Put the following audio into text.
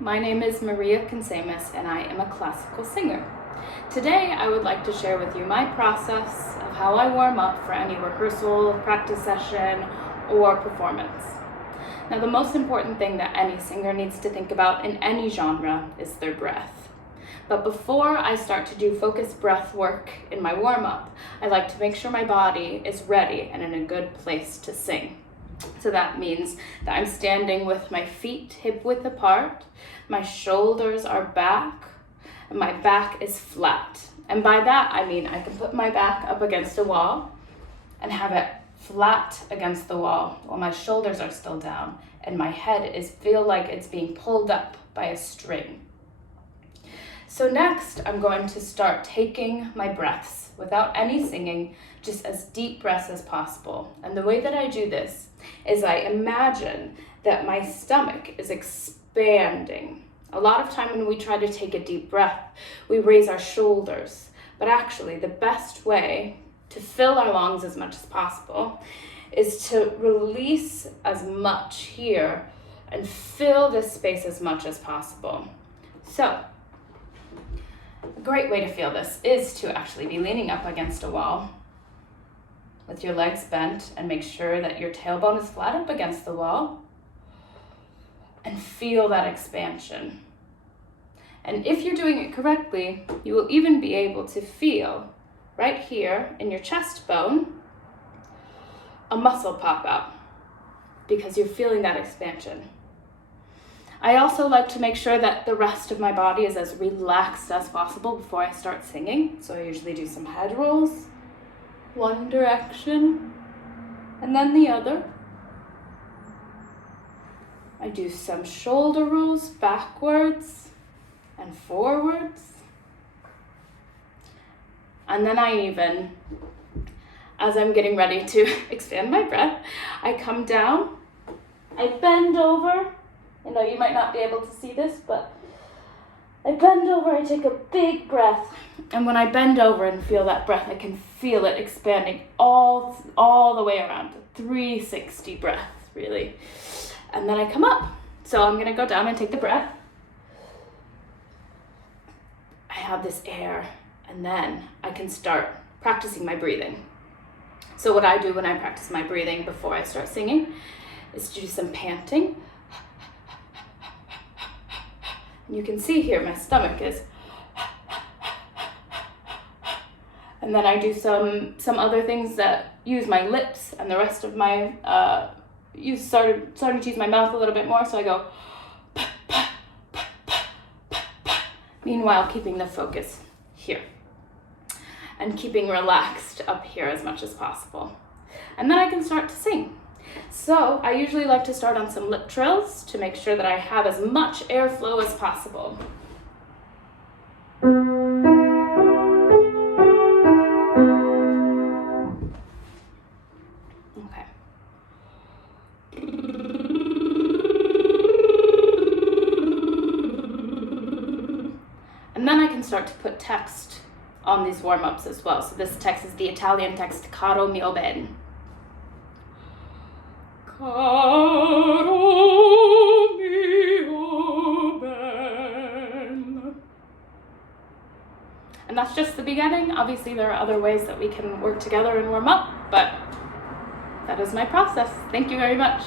my name is Maria Consamus and I am a classical singer. Today I would like to share with you my process of how I warm up for any rehearsal, practice session, or performance. Now, the most important thing that any singer needs to think about in any genre is their breath. But before I start to do focused breath work in my warm-up, I like to make sure my body is ready and in a good place to sing. So that means that I'm standing with my feet hip-width apart, my shoulders are back, and my back is flat. And by that, I mean I can put my back up against a wall and have it flat against the wall while my shoulders are still down and my head feel like it's being pulled up by a string. So next, I'm going to start taking my breaths without any singing, just as deep breaths as possible. And the way that I do this is I imagine that my stomach is expanding. A lot of time when we try to take a deep breath, we raise our shoulders. But actually, the best way to fill our lungs as much as possible is to release as much here and fill this space as much as possible. So, a great way to feel this is to actually be leaning up against a wall with your legs bent and make sure that your tailbone is flat up against the wall and feel that expansion. And if you're doing it correctly, you will even be able to feel right here in your chest bone a muscle pop out because you're feeling that expansion. I also like to make sure that the rest of my body is as relaxed as possible before I start singing. So I usually do some head rolls, one direction, and then the other. I do some shoulder rolls backwards and forwards. And then I even, as I'm getting ready to expand my breath, I come down, I bend over. I know you might not be able to see this, but I bend over, I take a big breath. And when I bend over and feel that breath, I can feel it expanding all the way around. 360 breath, really. And then I come up. So I'm gonna go down and take the breath. I have this air, and then I can start practicing my breathing. So what I do when I practice my breathing before I start singing is to do some panting. You can see here my stomach is, and then I do some other things that use my lips and the rest of my starting to use my mouth a little bit more. So I go, meanwhile keeping the focus here and keeping relaxed up here as much as possible. And then I can start to sing. So I usually like to start on some lip trills to make sure that I have as much airflow as possible. Okay. And then I can start to put text on these warm-ups as well. So this text is the Italian text, Caro mio ben. Caro mio ben. And that's just the beginning. Obviously, there are other ways that we can work together and warm up, but that is my process. Thank you very much.